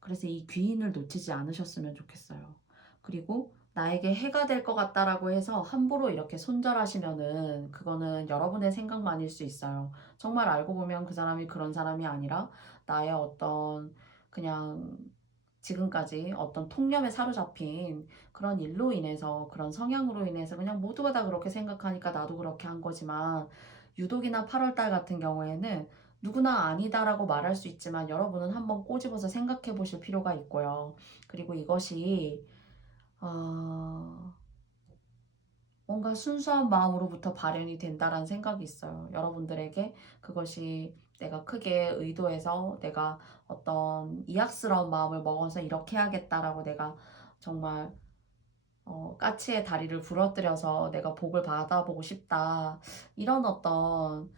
그래서 이 귀인을 놓치지 않으셨으면 좋겠어요. 그리고 나에게 해가 될 것 같다라고 해서 함부로 이렇게 손절하시면은 그거는 여러분의 생각만일 수 있어요. 정말 알고 보면 그 사람이 그런 사람이 아니라 나의 어떤 그냥 지금까지 어떤 통념에 사로잡힌 그런 일로 인해서 그런 성향으로 인해서 그냥 모두가 다 그렇게 생각하니까 나도 그렇게 한 거지만 유독이나 8월달 같은 경우에는 누구나 아니다라고 말할 수 있지만 여러분은 한번 꼬집어서 생각해 보실 필요가 있고요. 그리고 이것이 어, 뭔가 순수한 마음으로부터 발현이 된다라는 생각이 있어요. 여러분들에게 그것이 내가 크게 의도해서 내가 어떤 이악스러운 마음을 먹어서 이렇게 해야겠다라고 내가 정말 까치의 다리를 부러뜨려서 내가 복을 받아보고 싶다. 이런 어떤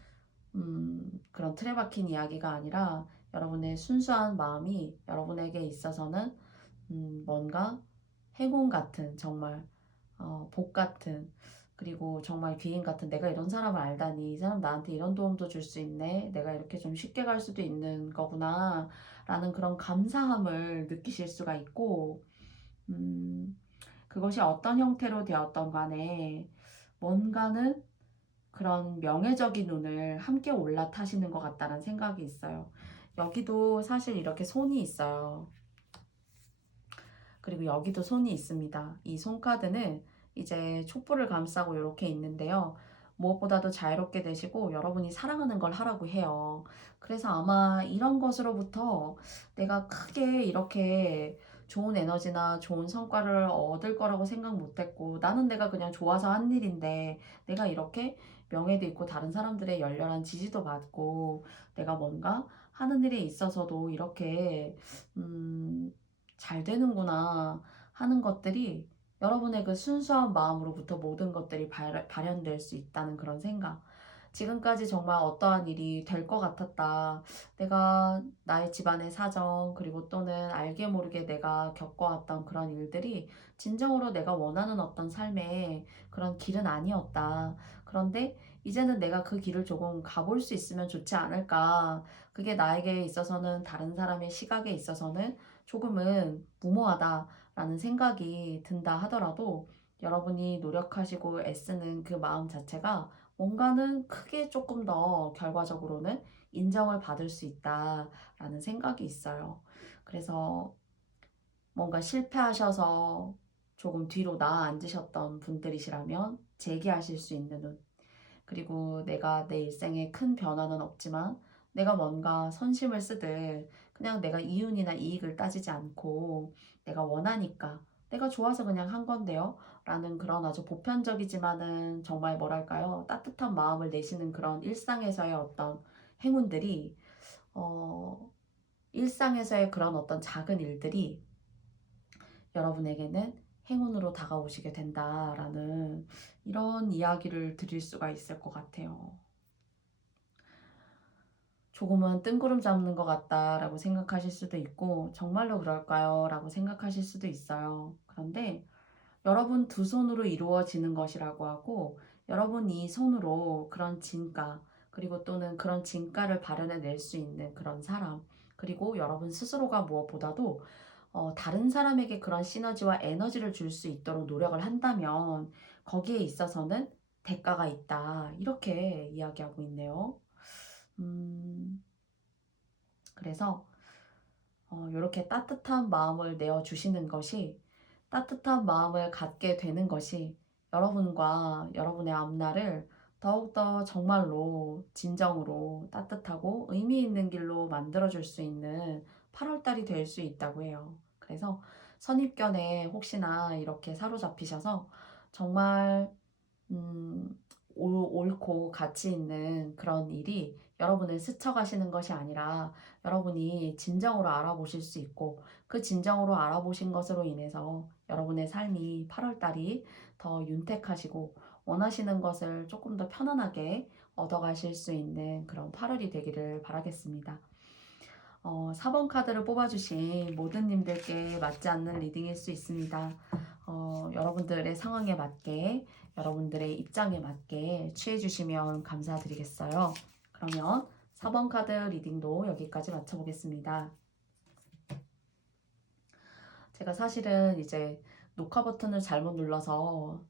그런 틀에 박힌 이야기가 아니라 여러분의 순수한 마음이 여러분에게 있어서는 뭔가 행운 같은 정말 복 같은 그리고 정말 귀인 같은 내가 이런 사람을 알다니 이 사람 나한테 이런 도움도 줄 수 있네 내가 이렇게 좀 쉽게 갈 수도 있는 거구나 라는 그런 감사함을 느끼실 수가 있고 음, 그것이 어떤 형태로 되었던 간에 뭔가는 그런 명예적인 운을 함께 올라타시는 것 같다는 생각이 있어요. 여기도 사실 이렇게 손이 있어요. 그리고 여기도 손이 있습니다. 이 손카드는 이제 촛불을 감싸고 이렇게 있는데요. 무엇보다도 자유롭게 되시고 여러분이 사랑하는 걸 하라고 해요. 그래서 아마 이런 것으로부터 내가 크게 이렇게 좋은 에너지나 좋은 성과를 얻을 거라고 생각 못했고, 나는 내가 그냥 좋아서 한 일인데 내가 이렇게 명예도 있고 다른 사람들의 열렬한 지지도 받고 내가 뭔가 하는 일에 있어서도 이렇게 잘 되는구나 하는 것들이, 여러분의 그 순수한 마음으로부터 모든 것들이 발현될 수 있다는 그런 생각. 지금까지 정말 어떠한 일이 될 것 같았다. 내가 나의 집안의 사정, 그리고 또는 알게 모르게 내가 겪어왔던 그런 일들이 진정으로 내가 원하는 어떤 삶의 그런 길은 아니었다. 그런데 이제는 내가 그 길을 조금 가볼 수 있으면 좋지 않을까. 그게 나에게 있어서는, 다른 사람의 시각에 있어서는 조금은 무모하다라는 생각이 든다 하더라도, 여러분이 노력하시고 애쓰는 그 마음 자체가 뭔가는 크게 조금 더 결과적으로는 인정을 받을 수 있다라는 생각이 있어요. 그래서 뭔가 실패하셔서 조금 뒤로 나아앉으셨던 분들이시라면 재기하실 수 있는 운, 그리고 내가 내 일생에 큰 변화는 없지만 내가 뭔가 선심을 쓰듯 그냥 내가 이윤이나 이익을 따지지 않고 내가 원하니까, 내가 좋아서 그냥 한 건데요 라는 그런 아주 보편적이지만은 정말 뭐랄까요, 따뜻한 마음을 내시는 그런 일상에서의 어떤 행운들이, 어, 일상에서의 그런 어떤 작은 일들이 여러분에게는 행운으로 다가오시게 된다라는 이런 이야기를 드릴 수가 있을 것 같아요. 조금은 뜬구름 잡는 것 같다라고 생각하실 수도 있고, 정말로 그럴까요? 라고 생각하실 수도 있어요. 그런데 여러분 두 손으로 이루어지는 것이라고 하고, 여러분 이 손으로 그런 진가, 그리고 또는 그런 진가를 발현해낼 수 있는 그런 사람, 그리고 여러분 스스로가 무엇보다도 다른 사람에게 그런 시너지와 에너지를 줄 수 있도록 노력을 한다면 거기에 있어서는 대가가 있다. 이렇게 이야기하고 있네요. 음, 그래서 이렇게 따뜻한 마음을 내어주시는 것이, 따뜻한 마음을 갖게 되는 것이 여러분과 여러분의 앞날을 더욱더 정말로 진정으로 따뜻하고 의미 있는 길로 만들어줄 수 있는 8월달이 될 수 있다고 해요. 그래서 선입견에 혹시나 이렇게 사로잡히셔서 정말 옳고 가치 있는 그런 일이 여러분을 스쳐가시는 것이 아니라, 여러분이 진정으로 알아보실 수 있고, 그 진정으로 알아보신 것으로 인해서 여러분의 삶이 8월달이 더 윤택하시고 원하시는 것을 조금 더 편안하게 얻어가실 수 있는 그런 8월이 되기를 바라겠습니다. 4번 카드를 뽑아주신 모든 님들께 맞지 않는 리딩일 수 있습니다. 여러분들의 상황에 맞게, 여러분들의 입장에 맞게 취해주시면 감사드리겠어요. 그러면 4번 카드 리딩도 여기까지 마쳐보겠습니다. 제가 사실은 이제 녹화 버튼을 잘못 눌러서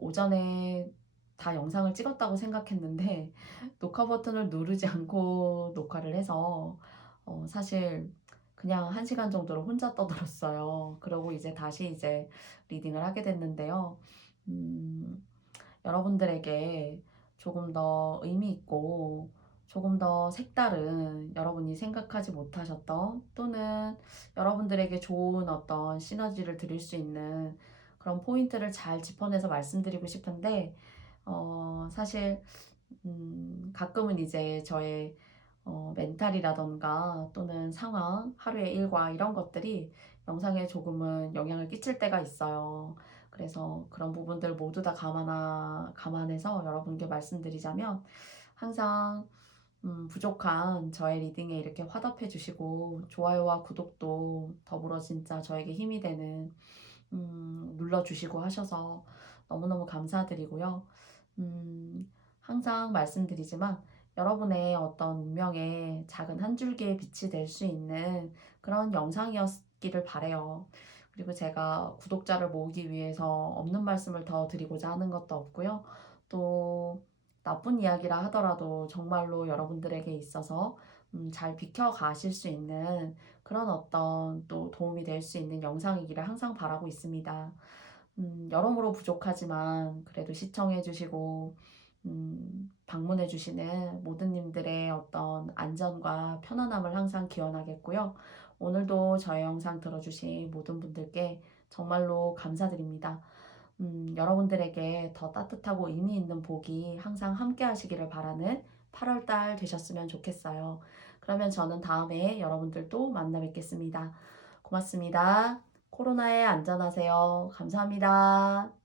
오전에 다 영상을 찍었다고 생각했는데 녹화 버튼을 누르지 않고 녹화를 해서 사실 그냥 1시간 정도를 혼자 떠들었어요. 그러고 이제 다시 이제 리딩을 하게 됐는데요. 음, 여러분들에게 조금 더 의미 있고 조금 더 색다른, 여러분이 생각하지 못하셨던, 또는 여러분들에게 좋은 어떤 시너지를 드릴 수 있는 그런 포인트를 잘 짚어내서 말씀드리고 싶은데, 사실 가끔은 이제 저의 멘탈이라던가 또는 상황, 하루의 일과 이런 것들이 영상에 조금은 영향을 끼칠 때가 있어요. 그래서 그런 부분들 모두 다 감안해서 여러분께 말씀드리자면, 항상 부족한 저의 리딩에 이렇게 화답해 주시고 좋아요와 구독도 더불어 진짜 저에게 힘이 되는 눌러주시고 하셔서 너무너무 감사드리고요. 항상 말씀드리지만 여러분의 어떤 운명에 작은 한 줄기의 빛이 될 수 있는 그런 영상이었기를 바래요. 그리고 제가 구독자를 모으기 위해서 없는 말씀을 더 드리고자 하는 것도 없고요. 또 나쁜 이야기라 하더라도 정말로 여러분들에게 있어서 잘 비켜가실 수 있는 그런 어떤 또 도움이 될 수 있는 영상이기를 항상 바라고 있습니다. 여러모로 부족하지만 그래도 시청해 주시고 방문해 주시는 모든 님들의 어떤 안전과 편안함을 항상 기원하겠고요. 오늘도 저의 영상 들어주신 모든 분들께 정말로 감사드립니다. 여러분들에게 더 따뜻하고 의미 있는 복이 항상 함께 하시기를 바라는 8월달 되셨으면 좋겠어요. 그러면 저는 다음에 여러분들 또 만나 뵙겠습니다. 고맙습니다. 코로나에 안전하세요. 감사합니다.